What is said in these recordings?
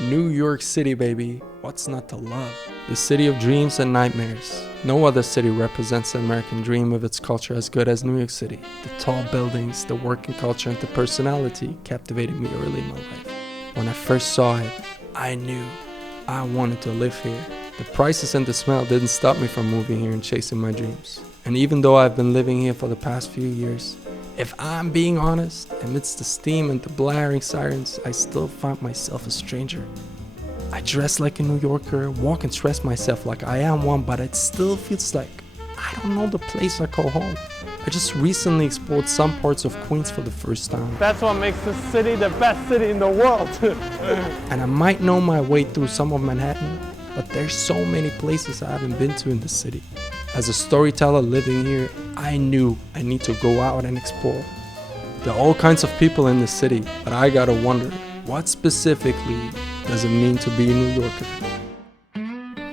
New York City, baby. What's not to love? The city of dreams and nightmares. No other city represents the American dream of its culture as good as New York City. The tall buildings, the working culture, and the personality captivated me early in my life. When I first saw it, I knew I wanted to live here. The prices and the smell didn't stop me from moving here and chasing my dreams. And even though I've been living here for the past few years, if I'm being honest, amidst the steam and the blaring sirens, I still find myself a stranger. I dress like a New Yorker, walk and dress myself like I am one, but it still feels like I don't know the place I call home. I just recently explored some parts of Queens for the first time. That's what makes this city the best city in the world. And I might know my way through some of Manhattan, but there's so many places I haven't been to in the city. As a storyteller living here, I knew I need to go out and explore. There are all kinds of people in the city, but I gotta wonder, what specifically does it mean to be a New Yorker?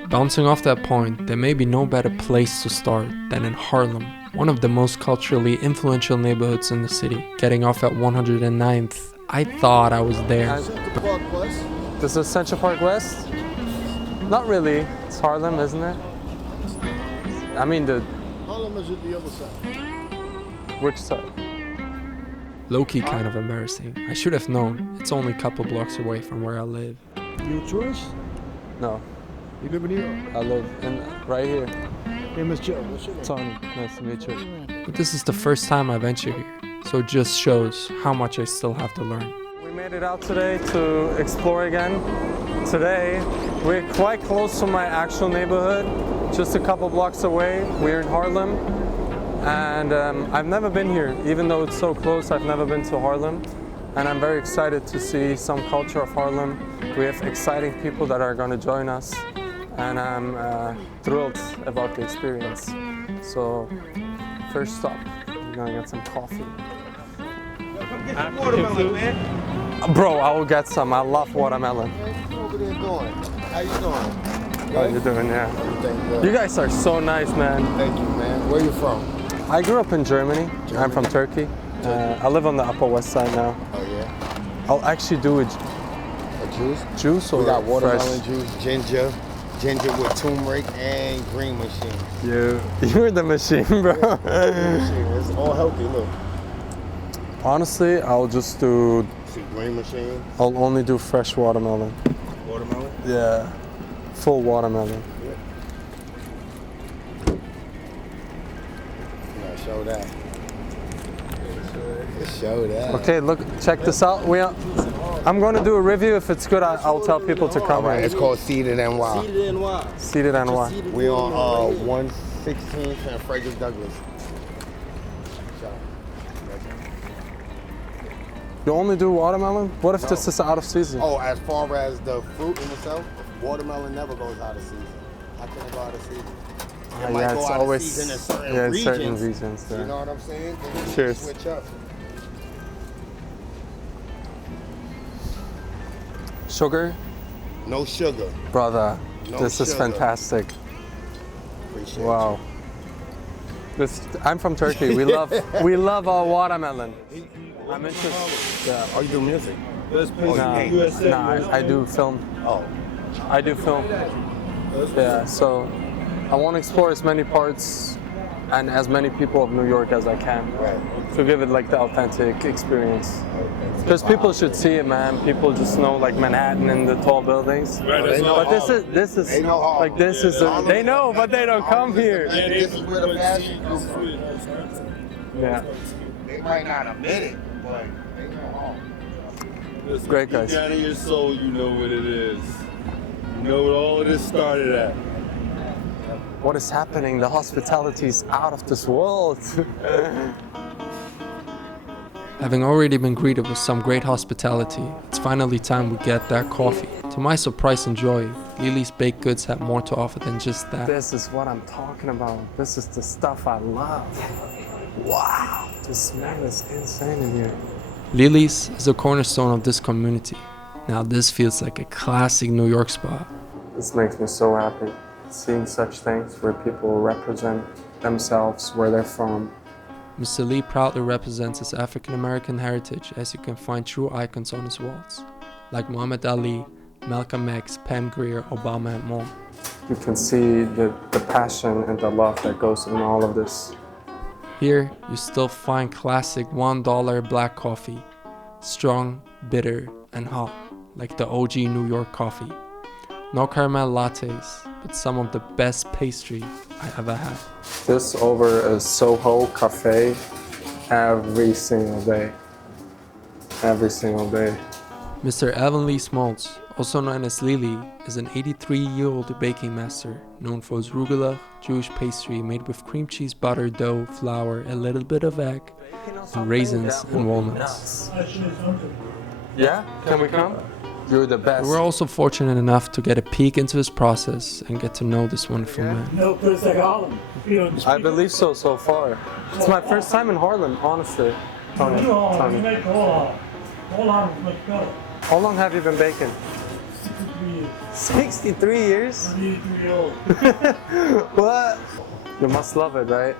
Bouncing off that point, there may be no better place to start than in Harlem, one of the most culturally influential neighborhoods in the city. Getting off at 109th, I thought I was there. This is Central Park West? Not really. It's Harlem, isn't it? I mean Harlem is at the other side. Which side? Low-key kind of embarrassing. I should have known. It's only a couple blocks away from where I live. You a tourist? No, You live in New York? I live right here. Hey, Miss Joe, what's your name? Tony, nice to meet you. But this is the first time I venture here, so it just shows how much I still have to learn. We made it out today to explore again. Today, we're quite close to my actual neighborhood, just a couple blocks away. We're in Harlem, and I've never been here. Even though it's so close, I've never been to Harlem, and I'm very excited to see some culture of Harlem. We have exciting people that are going to join us, and I'm thrilled about the experience. So, first stop, we're gonna get some coffee. Get some watermelon, man. Bro, I will get some. I love watermelon. Over there doing? How you doing? How you doing? Yeah. Everything good. You guys are so nice, man. Thank you, man. Where you from? I grew up in Germany. I'm from Turkey. I live on the Upper West Side now. Oh yeah. I'll actually do a Juice? or We got watermelon fresh? juice, ginger with turmeric and green machine. You're the machine, bro. It's all healthy. Look. Honestly, I'll just do. See, green machine. I'll only do fresh watermelon. Watermelon. Yeah, full watermelon. Yeah, show that. Show that. Okay, look, check this out. I'm going to do a review. If it's good, I'll tell people to come. Alright, it's called SEEDEDNY. SEEDEDNY. We on 116th and Frederick Douglass. You only do watermelon? What if this is out of season? Oh, as far as the fruit in itself, watermelon never goes out of season. How can it go out of season? It might go out of season in certain regions. Yeah. You know what I'm saying? Then you Cheers. switch up. Sugar? No sugar. Brother, No this is sugar. fantastic. Appreciate Wow. I'm from Turkey. We love our watermelon. I'm interested. Yeah. Oh, you do music? Nah, I do film. Oh. I do film. Yeah, so I want to explore as many parts and as many people of New York as I can. Right. To give it like the authentic experience. Because people should see it, man. People just know like Manhattan and the tall buildings. Right, But this is They know Harlem. like this is they know, but they don't come here. This is where the fashion comes from. Yeah, They might not admit it, but they know Harlem. Listen, Great guys. Deep down in your soul, you know what it is. You know what all of this started at. what is happening? The hospitality is out of this world. Having already been greeted with some great hospitality, it's finally time we get that coffee. To my surprise and joy, Lily's baked goods have more to offer than just that. This is what I'm talking about. This is the stuff I love. Wow, the smell is insane in here. Lily's is a cornerstone of this community. Now this feels like a classic New York spot. This makes me so happy, seeing such things where people represent themselves, where they're from. Mr. Lee proudly represents his African American heritage, as you can find true icons on his walls, like Muhammad Ali, Malcolm X, Pam Grier, Obama, and more. You can see the passion and the love that goes in all of this. Here, you still find classic $1 black coffee. Strong, bitter, and hot, like the OG New York coffee. No caramel lattes, but some of the best pastry I ever had. This over a Soho cafe every single day. Every single day. Mr. Evan Lee Smoltz, also known as Lily, is an 83-year-old baking master known for his rugelach, Jewish pastry made with cream cheese, butter, dough, flour, a little bit of egg, and raisins and walnuts. Yeah? Can we come? You're the best. We were also fortunate enough to get a peek into his process and get to know this wonderful man. No place like Harlem. I believe so far. It's my first time in Harlem, honestly. Tony. How long have you been baking? 63 years? 33 years old. What? You must love it, right?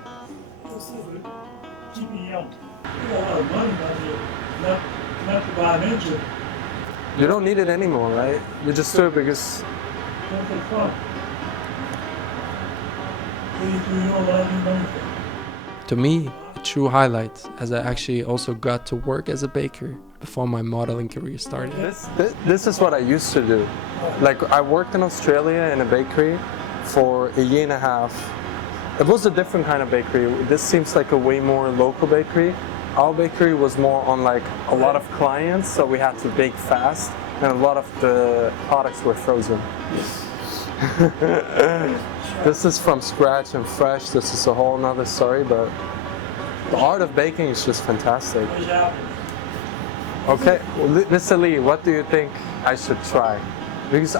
Keep me young. You got a lot of money down here. Not to buy an engine. You don't need it anymore, right? You just do it because... Don't take fun. 83 years old, I need money for. To me, a true highlight, as I actually also got to work as a baker before my modeling career started. This is what I used to do. Like, I worked in Australia in a bakery for a year and a half. It was a different kind of bakery. This seems like a way more local bakery. Our bakery was more on like a lot of clients, so we had to bake fast, and a lot of the products were frozen. This is from scratch and fresh. This is a whole nother story, but the art of baking is just fantastic. Okay, well, Mr. Lee, what do you think I should try? Because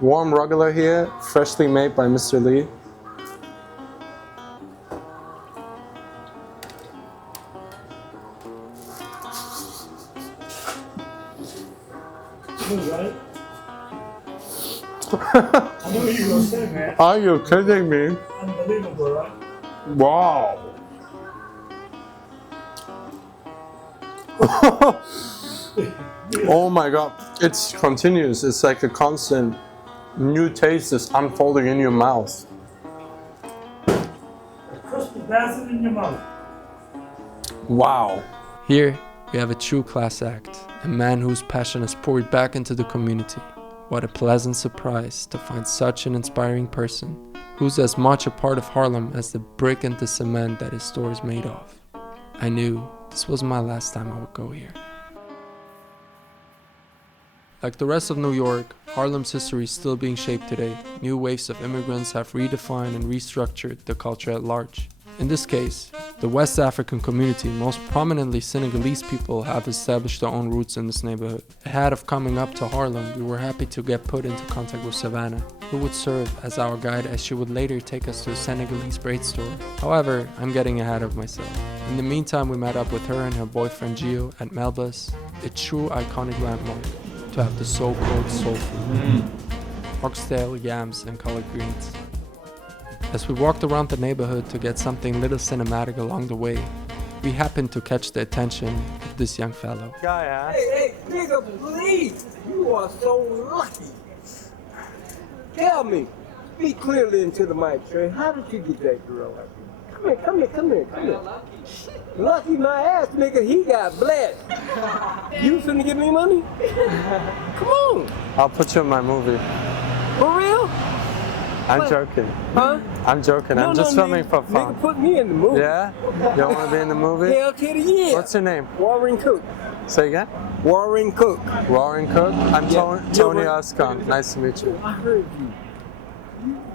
warm regular here, freshly made by Mr. Lee. Right? I know you were gonna say, man. Are you kidding me? Unbelievable, right? Wow. Oh my god, it's continuous. It's like a constant new taste is unfolding in your mouth. Crystal dancing in your mouth. Wow. Here we have a true class act, a man whose passion is poured back into the community. What a pleasant surprise to find such an inspiring person, who's as much a part of Harlem as the brick and the cement that his store is made of. I knew this was my last time I would go here. Like the rest of New York, Harlem's history is still being shaped today. New waves of immigrants have redefined and restructured the culture at large. In this case, the West African community, most prominently Senegalese people, have established their own roots in this neighborhood. Ahead of coming up to Harlem, we were happy to get put into contact with Savannah, who would serve as our guide as she would later take us to a Senegalese Braid Store. However, I'm getting ahead of myself. In the meantime, we met up with her and her boyfriend Gio at Melba's, a true iconic landmark, to have the so-called soul food. Oxtail, yams, and collard greens. As we walked around the neighborhood to get something little cinematic along the way, we happened to catch the attention of this young fellow. Hey, nigga, please! You are so lucky. Tell me, speak clearly into the mic, Trey. How did you get that girl like that? Come here. Lucky my ass, nigga, he got blessed. You finna give me money? Come on. I'll put you in my movie. For real? I'm joking. Huh? I'm joking. I'm just filming for fun. Nigga, put me in the movie. Yeah? You don't want to be in the movie? Hell to the yeah. What's your name? Warren Cook. Say again? Warren Cook. Warren Cook? I'm Yeah. Tony Oscon. Nice to meet you. I heard you.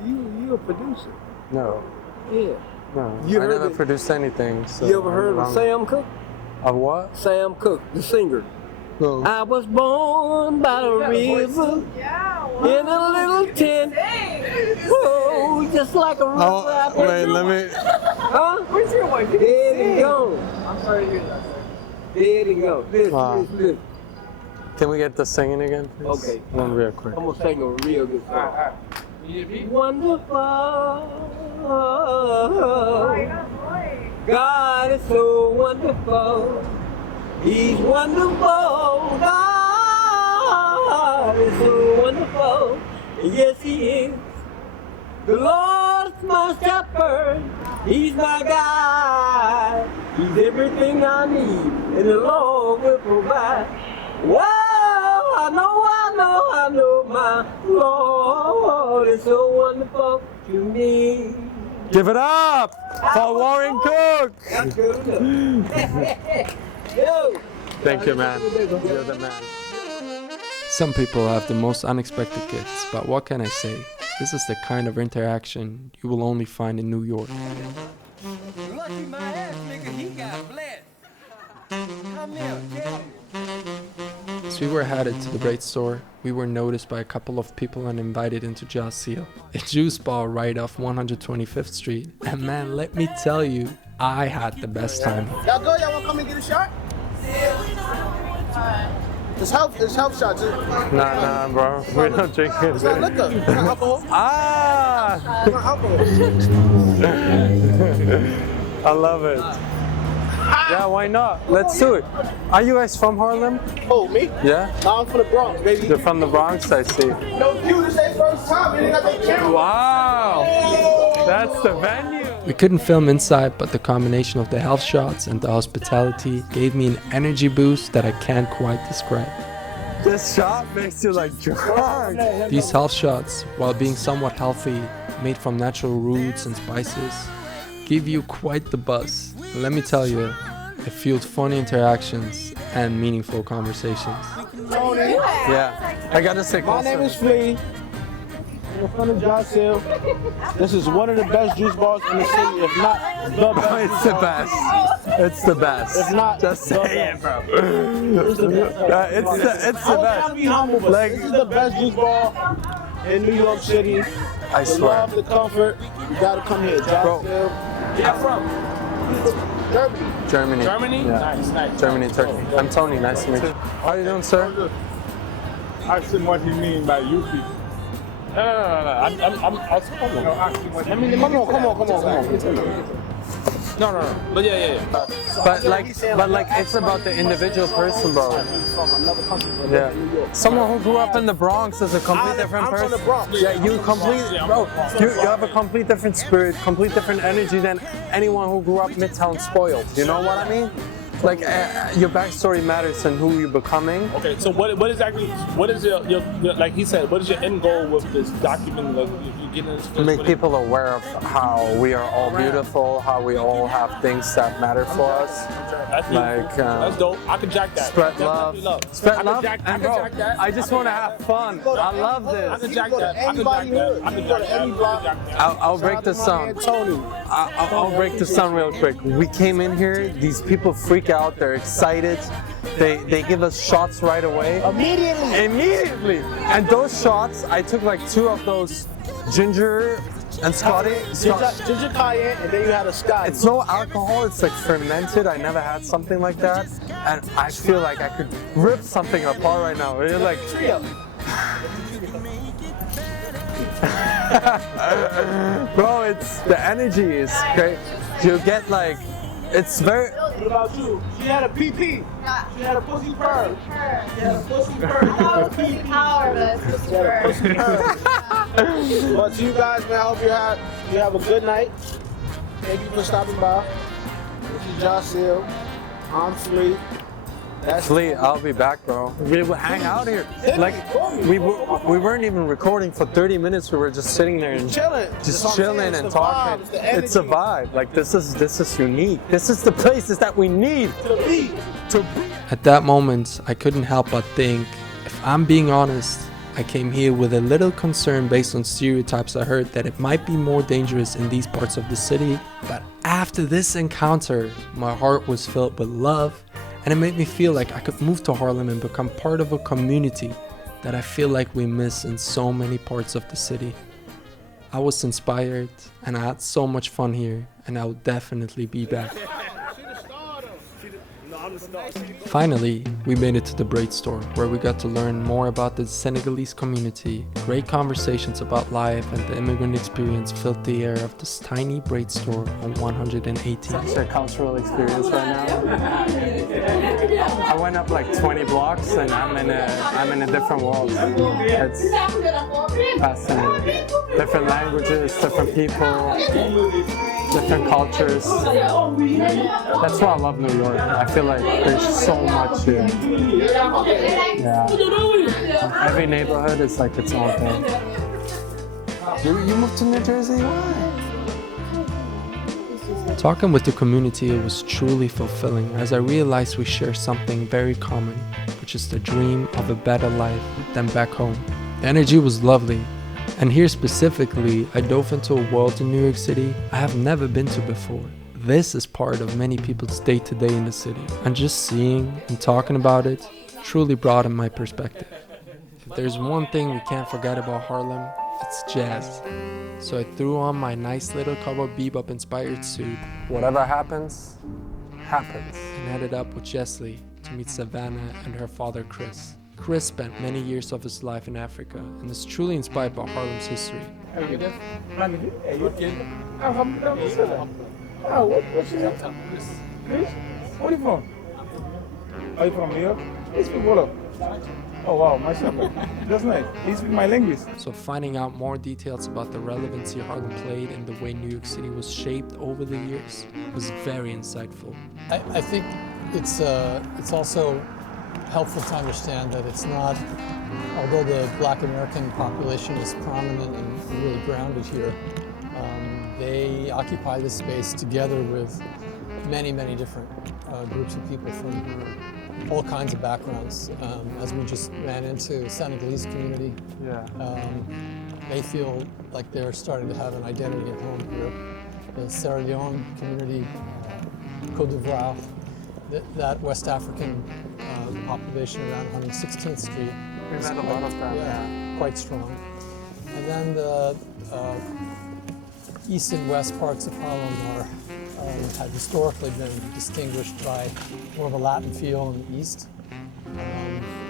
You a producer. No. Yeah. No. You I heard never it? produced anything. So You ever heard of Sam Cooke? Of what? Sam Cooke, the singer. No. I was born by the river in a little tent. Whoa, just like a river. Oh, wait, let me... Huh? Where's your wife? Dead and gone. I'm sorry to hear that. Dead and gone. Listen. Can we get the singing again, please? Okay. One real quick. I'm gonna sing a real good song. Wonderful. God is so wonderful. He's wonderful. God God is so wonderful. Yes, He is. The Lord's my shepherd. He's my guide. He's everything I need, and the Lord will provide. Whoa, I know my Lord is so wonderful to me. Give it up for Warren Cook. That's good enough. Yo. Thank you, man. You're the man. Some people have the most unexpected gifts, but what can I say? This is the kind of interaction you will only find in New York. Lucky my ass nigga, he got blessed. Come here, tell me. As we were headed to the Braid Store, we were noticed by a couple of people and invited into Jah Seal, a juice bar right off 125th Street. And man, let me tell you, I had the best time. Y'all go? Y'all want to come and get a shot? It's health shots. Nah, bro. We're not drinking. It's not liquor. It's not alcohol. Ah! It's not alcohol. I love it. Yeah, why not? Let's do it. Are you guys from Harlem? Oh, me? Yeah? I'm from the Bronx, baby. You're from the Bronx, I see. No, you this ain't first time. You got that camera. Wow! That's the venue. We couldn't film inside, but the combination of the health shots and the hospitality gave me an energy boost that I can't quite describe. This shot makes you like drunk. These health shots, while being somewhat healthy, made from natural roots and spices, give you quite the buzz. And let me tell you, it fueled funny interactions and meaningful conversations. Tony. Yeah. I gotta say, My name is Flea. I'm in front of Jah Seal. This is one of the best juice bars in the city, if not the best. It's the best. It's the best. If not, Just say it, bro. It's the best. It's the I don't want best. to be humble, but Like- this is the best juice bar in New York City. I The swear. love, the comfort. You gotta come here, Jah Bro. Seal. Yeah, from Germany. Germany. Germany? Yeah. Nice. Germany, Turkey. I'm Tony. Nice to meet you. How are you doing, sir? Ask him what he means by you people. No. I'm asking. Come on. Come on. No. But yeah. But like, it's about the individual person, bro. From another country. But Yeah. New York. Someone who grew up in the Bronx is a complete different I'm person. from the Bronx. Yeah, you have a complete different spirit, complete different energy than anyone who grew up Midtown spoiled. You know what I mean? Like your backstory matters and who you're becoming. Okay, so what is your like he said, what is your end goal with this document? Like you getting this To make people aware of how we are all beautiful, how we all have things that matter for us. That's Like, that's dope. I can jack that. Spread Definitely love. Spread love. I And can bro, jack that. I just want to have fun. I love I this. can jack that. I can jack that. I can jack that. I'll break the sound. Tony. I'll break the sound real quick. We came in here, these people freak out, they're excited. They give us shots right away. Immediately. And those shots, I took like 2 of those ginger and Scotty. Ginger cayenne, and then you had a Scotty. It's no alcohol, it's like fermented. I never had something like that. And I feel like I could rip something apart right now. You're like, bro, it's the energy is great. You get like, it's very. What about you? She had a PP. She had a pussy purr. She had a pussy purr. I thought it was pussy power, but it's pussy purr. But to you guys, man, I hope you have a good night. Thank you for stopping by. This is Jah Seal. I'm Flea. That's Flea, I'll be back, bro. We will hang out here. Like we weren't even recording for 30 minutes. We were just sitting there and chilling. just chilling and talking. It's a energy. vibe. Like this is unique. This is the places that we need To be. At that moment, I couldn't help but think, if I'm being honest, I came here with a little concern based on stereotypes I heard that it might be more dangerous in these parts of the city. But after this encounter, my heart was filled with love, and it made me feel like I could move to Harlem and become part of a community that I feel like we miss in so many parts of the city. I was inspired, and I had so much fun here, and I will definitely be back. Finally, we made it to the Braid Store, where we got to learn more about the Senegalese community. Great conversations about life and the immigrant experience filled the air of this tiny Braid Store on 118. It's a cultural experience right now. I went up like 20 blocks and I'm in a different world. It's fascinating. Different languages, different people, different cultures. That's why I love New York. I feel like there's so much here. Yeah. Every neighborhood is like its own thing. You moved to New Jersey? Why? Talking with the community, it was truly fulfilling as I realized we share something very common, which is the dream of a better life than back home. The energy was lovely, and here specifically, I dove into a world in New York City I have never been to before. This is part of many people's day-to-day in the city, and just seeing and talking about it truly broadened my perspective. If there's one thing we can't forget about Harlem, it's jazz. So I threw on my nice little cowboy bebop inspired suit. Whatever happens, happens. And headed up with Jah Seal to meet Savannah and her father Chris. Chris spent many years of his life in Africa and is truly inspired by Harlem's history. What's your name? Chris? Where are you from? Are you from New York? You speak Wolof. Oh wow, mashallah. That's nice. You speak my language. So finding out more details about the relevancy Harlem played and the way New York City was shaped over the years was very insightful. I think it's also helpful to understand that it's not, although the Black American population is prominent and really grounded here, they occupy this space together with many, many different groups of people from all kinds of backgrounds. As we just ran into Senegalese community, they feel like they're starting to have an identity at home here. The Sierra Leone community, Côte d'Ivoire, that West African population around 116th Street. We met a lot of them. Yeah, quite strong. And then the east and west parts of Harlem have historically been distinguished by more of a Latin feel in the east,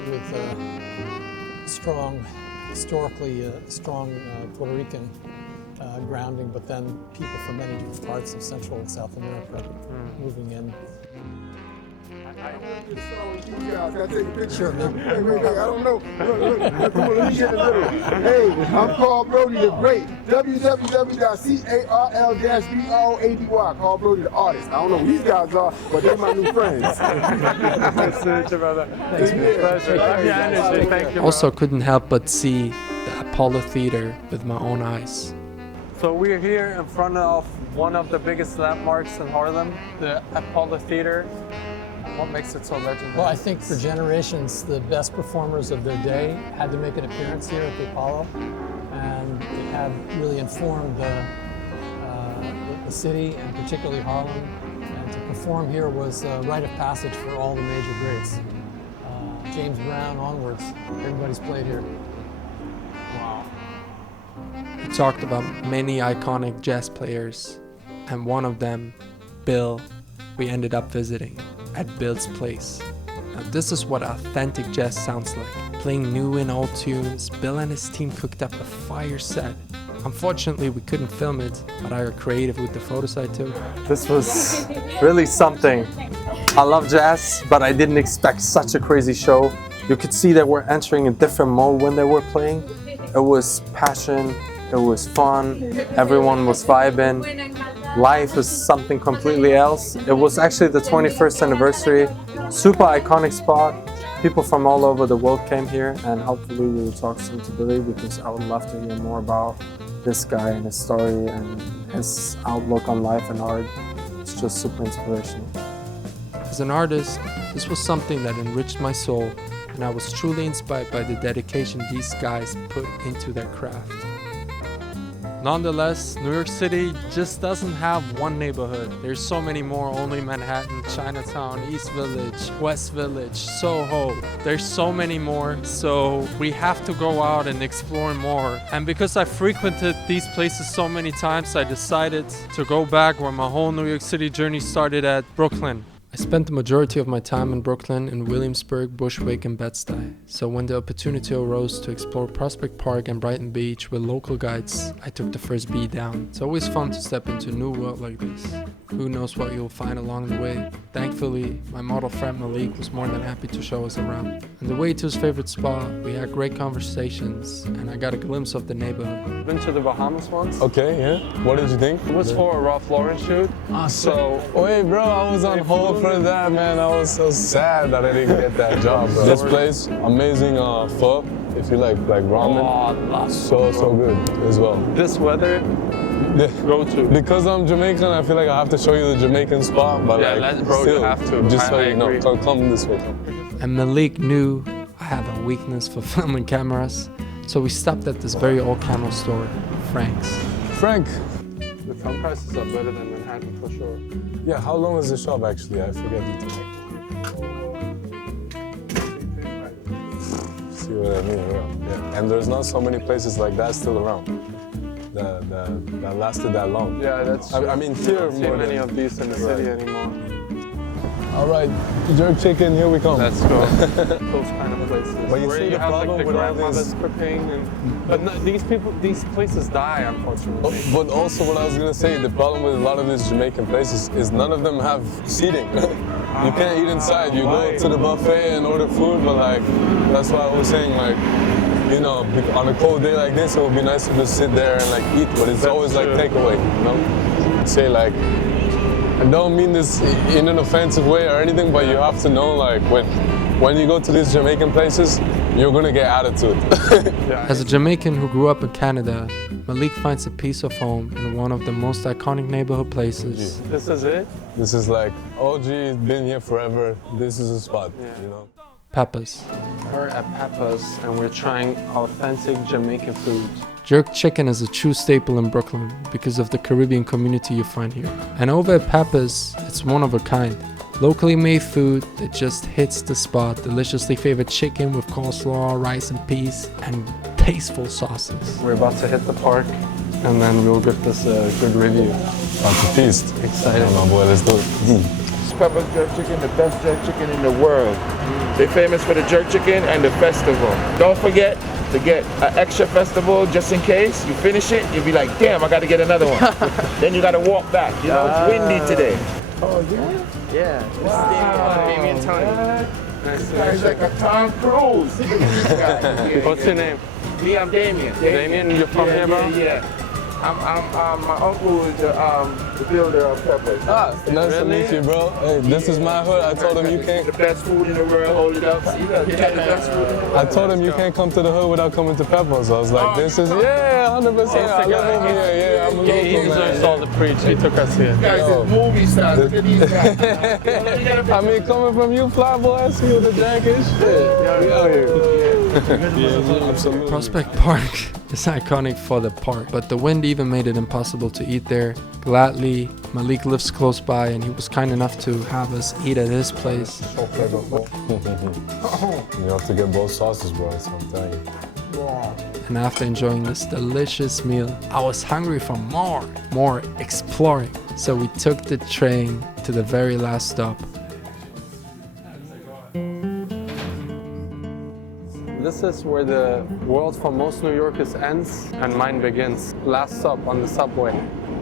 with strong, historically strong Puerto Rican grounding, but then people from many different parts of Central and South America moving in. Sure, man. Wait, I don't know. Look, come on, let me get in the middle. Hey, I'm Carl Brody the Great. www.carl-brody. Carl Brody the artist. I don't know who these guys are, but they're my new friends. Nice to meet you, brother. Thanks, man. Pleasure. Love your energy. Thank you. Also couldn't help but see the Apollo Theater with my own eyes. So we're here in front of one of the biggest landmarks in Harlem, the Apollo Theater. What makes it so legendary? Well, I think for generations, the best performers of their day had to make an appearance here at the Apollo, and it had really informed the city, and particularly Harlem. And to perform here was a rite of passage for all the major greats. James Brown onwards, everybody's played here. Wow. We talked about many iconic jazz players, and one of them, Bill, we ended up visiting at Bill's place. Now this is what authentic jazz sounds like. Playing new and old tunes, Bill and his team cooked up a fire set. Unfortunately, we couldn't film it, but I got creative with the photos I took. This was really something. I love jazz, but I didn't expect such a crazy show. You could see that we're entering a different mode when they were playing. It was passion, it was fun, everyone was vibing. Life is something completely else. It was actually the 21st anniversary, super iconic spot. People from all over the world came here, and hopefully we will talk soon to Billy, because I would love to hear more about this guy and his story and his outlook on life and art. It's just super inspirational. As an artist, this was something that enriched my soul, and I was truly inspired by the dedication these guys put into their craft. Nonetheless, New York City just doesn't have one neighborhood. There's so many more: only Manhattan, Chinatown, East Village, West Village, Soho. There's so many more, so we have to go out and explore more. And because I frequented these places so many times, I decided to go back where my whole New York City journey started, at Brooklyn. I spent the majority of my time in Brooklyn, in Williamsburg, Bushwick, and Bed-Stuy. So when the opportunity arose to explore Prospect Park and Brighton Beach with local guides, I took the first beat down. It's always fun to step into a new world like this. Who knows what you'll find along the way. Thankfully, my model friend Malik was more than happy to show us around. On the way to his favorite spot, we had great conversations, and I got a glimpse of the neighborhood. Been to the Bahamas once? Okay, yeah. What did you think? It was for a Ralph Lauren shoot. So, wait, bro, I was on hold for that, man. I was so sad that I didn't get that job, bro. This place, amazing pho. If you like ramen, so good as well. This weather, go to. Because I'm Jamaican, I feel like I have to show you the Jamaican spot, but bro, still, you have to. just so you know, agree. come this way. And Malik knew I have a weakness for filming cameras, so we stopped at this very old camera store, Frank's. Frank. The film prices are better than Manhattan for sure. Yeah, how long is the shop actually? I forget to tell. See what I mean? Yeah. And there's not so many places like that still around that lasted that long. Yeah, that's true. I mean, here don't see more many than, of these in the city anymore. All right, jerk chicken, here we come. Let's go. Those kind of places. But you where see you the have problem like the with all grandmothers this- cooking, but no, these places die, unfortunately. But also what I was gonna say, the problem with a lot of these Jamaican places is none of them have seating. You can't eat inside. You go to the buffet and order food, but like, that's why I was saying like, you know, on a cold day like this, it would be nice to just sit there and like eat, but it's always like takeaway, you know? Say like, I don't mean this in an offensive way or anything, but you have to know like when you go to these Jamaican places, you're gonna get attitude. As a Jamaican who grew up in Canada, Malik finds a piece of home in one of the most iconic neighborhood places. This is it? This is like, OG, been here forever. This is a spot, you know? Peppas. We're at Peppas and we're trying authentic Jamaican food. Jerk chicken is a true staple in Brooklyn because of the Caribbean community you find here. And over at Peppas, it's one of a kind. Locally made food that just hits the spot. Deliciously flavored chicken with coleslaw, rice and peas, and tasteful sauces. We're about to hit the park and then we'll give this a good review. About to feast. Excited. Come on, boy, let's do it. Peppa's jerk chicken, the best jerk chicken in the world. They're famous for the jerk chicken and the festival. Don't forget to get an extra festival just in case. You finish it, you'll be like, damn, I gotta get another one. Then you gotta walk back. You know, it's windy today. Oh, yeah? Yeah. Wow. Baby and Tony. It's like a Tom Cruise. What's your name? Me, I'm Damien. Damien, you're from here, bro? Yeah. My uncle is the builder of Peppas. Nice to meet you, bro. Hey, this is my hood. I told him you can't. The best food in the world. Hold it up. See, you got the best food in the world. I told him you can't come to the hood without coming to Peppas. I was like, this is 100%. I live over here. Yeah, I'm a local He deserves man. all the preach. He took us here. These guys is movie stars. Look at these guys. I mean, coming from you, fly boy, I see you with the jacket. Shit. We out here. Yeah, absolutely. Prospect Park is iconic for the park, but the wind even made it impossible to eat there. Gladly, Malik lives close by and he was kind enough to have us eat at his place. So flavorful. You have to get both sauces, bro. That's what I'm telling you. And after enjoying this delicious meal, I was hungry for more exploring. So we took the train to the very last stop. This is where the world for most New Yorkers ends and mine begins. Last stop on the subway.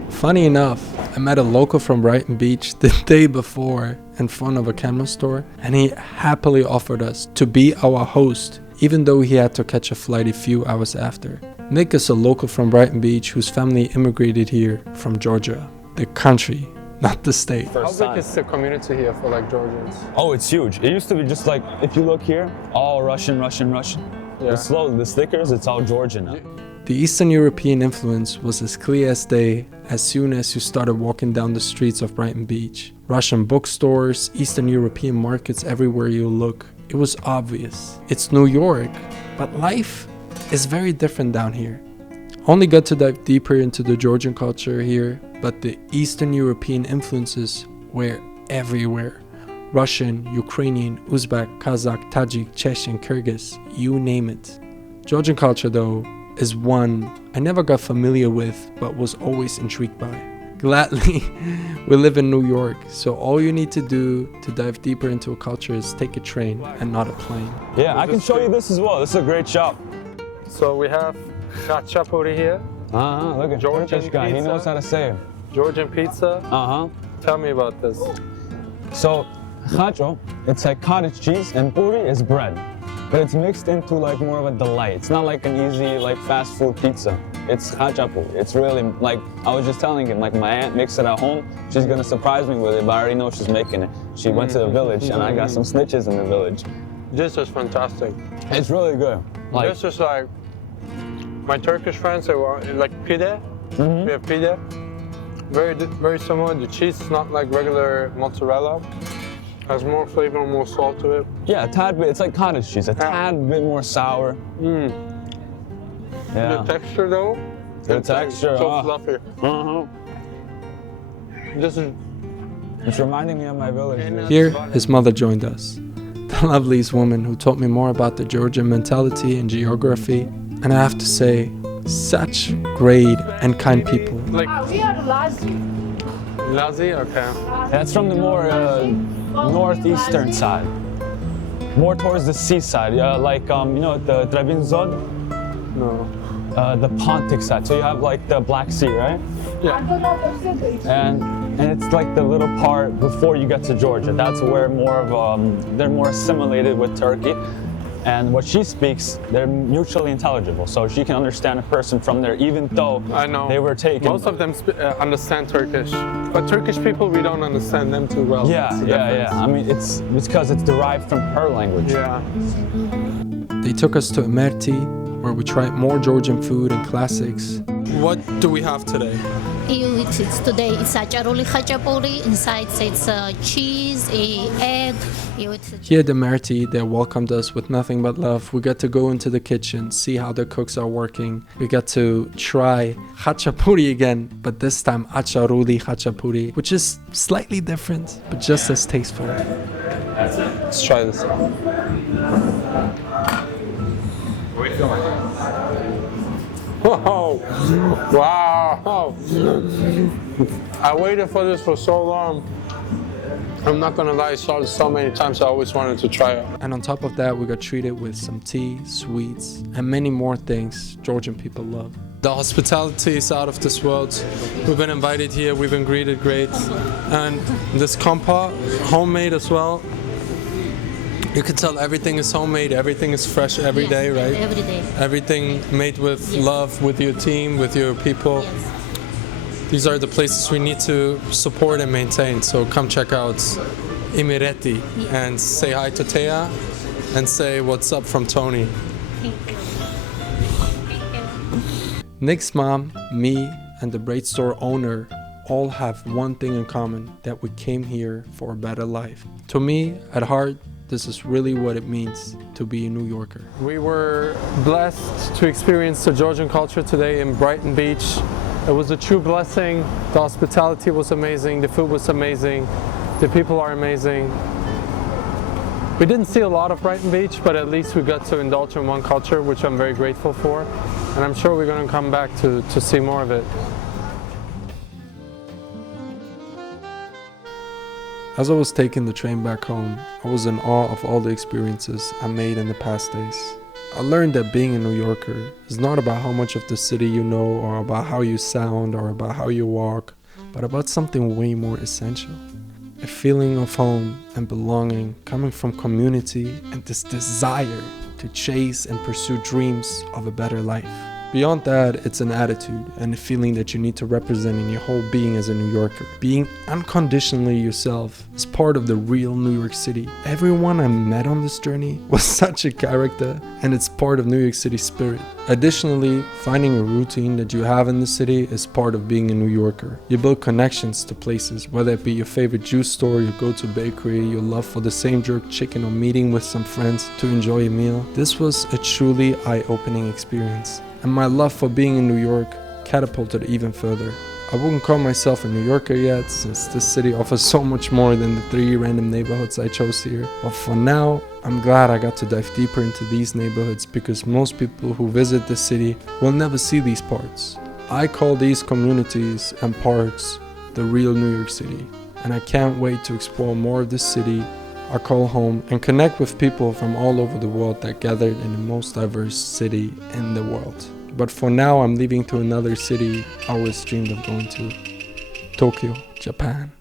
Funny enough, I met a local from Brighton Beach the day before in front of a camera store, and he happily offered us to be our host, even though he had to catch a flight a few hours after. Nick is a local from Brighton Beach whose family immigrated here from Georgia, the country, not the state. How big is the community here for like Georgians? Oh, it's huge. It used to be just like, if you look here, all Russian. Yeah. The stickers, it's all Georgian now. The Eastern European influence was as clear as day as soon as you started walking down the streets of Brighton Beach. Russian bookstores, Eastern European markets everywhere you look. It was obvious. It's New York, but life is very different down here. Only got to dive deeper into the Georgian culture here, but the Eastern European influences were everywhere. Russian, Ukrainian, Uzbek, Kazakh, Tajik, Chechen, Kyrgyz, you name it. Georgian culture though is one I never got familiar with but was always intrigued by. Gladly, we live in New York, so all you need to do to dive deeper into a culture is take a train and not a plane. Yeah, I can show you this as well. This is a great shop. So we have khachapuri here. Look at Georgian this guy. He pizza. knows how to say it. Georgian pizza. Tell me about this. So, gacho, it's like cottage cheese, and puri is bread. But it's mixed into like more of a delight. It's not like an easy like fast food pizza. It's khachapuri. It's really like, I was just telling him, like my aunt makes it at home. She's gonna surprise me with it, but I already know she's making it. She went to the village and I got some snitches in the village. This is fantastic. It's really good. Like, this is like, my Turkish friends, they were like pide. We have pide. Very similar. The cheese is not like regular mozzarella. Has more flavor, more salt to it. Yeah, a tad bit. It's like cottage cheese. A tad bit more sour. Yeah. The texture though. The texture. So fluffy. This is. It's reminding me of my village. Here, his mother joined us. The loveliest woman who taught me more about the Georgian mentality and geography. And I have to say, such great and kind people. Like, We are Lazi. Lazi? Okay. That's from the more northeastern side. More towards the seaside. Like, you know, the Trebinzod? No. The Pontic side. So you have like the Black Sea, right? Yeah. And it's like the little part before you get to Georgia. That's where more of, they're more assimilated with Turkey. And what she speaks, they're mutually intelligible. So she can understand a person from there, even though they were taken. Most of them understand Turkish. But Turkish people, we don't understand them too well. Yeah. I mean, it's because it's derived from her language. Yeah. They took us to Imereti, where we tried more Georgian food and classics. What do we have today? Today it's acharoli khachapuri. Inside it's cheese, egg. Here at Imereti, they welcomed us with nothing but love. We got to go into the kitchen, see how the cooks are working. We got to try khachapuri again, but this time acharoli khachapuri, which is slightly different, but just as tasteful. Let's try this. Whoa! Wow! I waited for this for so long. I'm not gonna lie, I saw it so many times, I always wanted to try it. And on top of that, we got treated with some tea, sweets, and many more things Georgian people love. The hospitality is out of this world. We've been invited here, we've been greeted great. And this compa, homemade as well. You can tell everything is homemade, everything is fresh every day, right? Every day. Everything made with love, with your team, with your people. Yes. These are the places we need to support and maintain. So come check out Imereti and say hi to Thea and say what's up from Tony. Thank you. Nick's mom, me, and the Braid Store owner all have one thing in common, that we came here for a better life. To me, at heart, this is really what it means to be a New Yorker. We were blessed to experience the Georgian culture today in Brighton Beach. It was a true blessing. The hospitality was amazing, the food was amazing, the people are amazing. We didn't see a lot of Brighton Beach, but at least we got to indulge in one culture, which I'm very grateful for. And I'm sure we're going to come back to see more of it. As I was taking the train back home, I was in awe of all the experiences I made in the past days. I learned that being a New Yorker is not about how much of the city you know, or about how you sound, or about how you walk, but about something way more essential. A feeling of home and belonging coming from community and this desire to chase and pursue dreams of a better life. Beyond that, it's an attitude and a feeling that you need to represent in your whole being as a New Yorker. Being unconditionally yourself is part of the real New York City. Everyone I met on this journey was such a character, and it's part of New York City spirit. Additionally, finding a routine that you have in the city is part of being a New Yorker. You build connections to places, whether it be your favorite juice store, your go-to bakery, your love for the same jerk chicken, or meeting with some friends to enjoy a meal. This was a truly eye-opening experience. And my love for being in New York catapulted even further. I wouldn't call myself a New Yorker yet, since this city offers so much more than the 3 random neighborhoods I chose here. But for now, I'm glad I got to dive deeper into these neighborhoods, because most people who visit the city will never see these parts. I call these communities and parts the real New York City, and I can't wait to explore more of this city I call home and connect with people from all over the world that gathered in the most diverse city in the world. But for now, I'm leaving to another city I always dreamed of going to, Tokyo, Japan.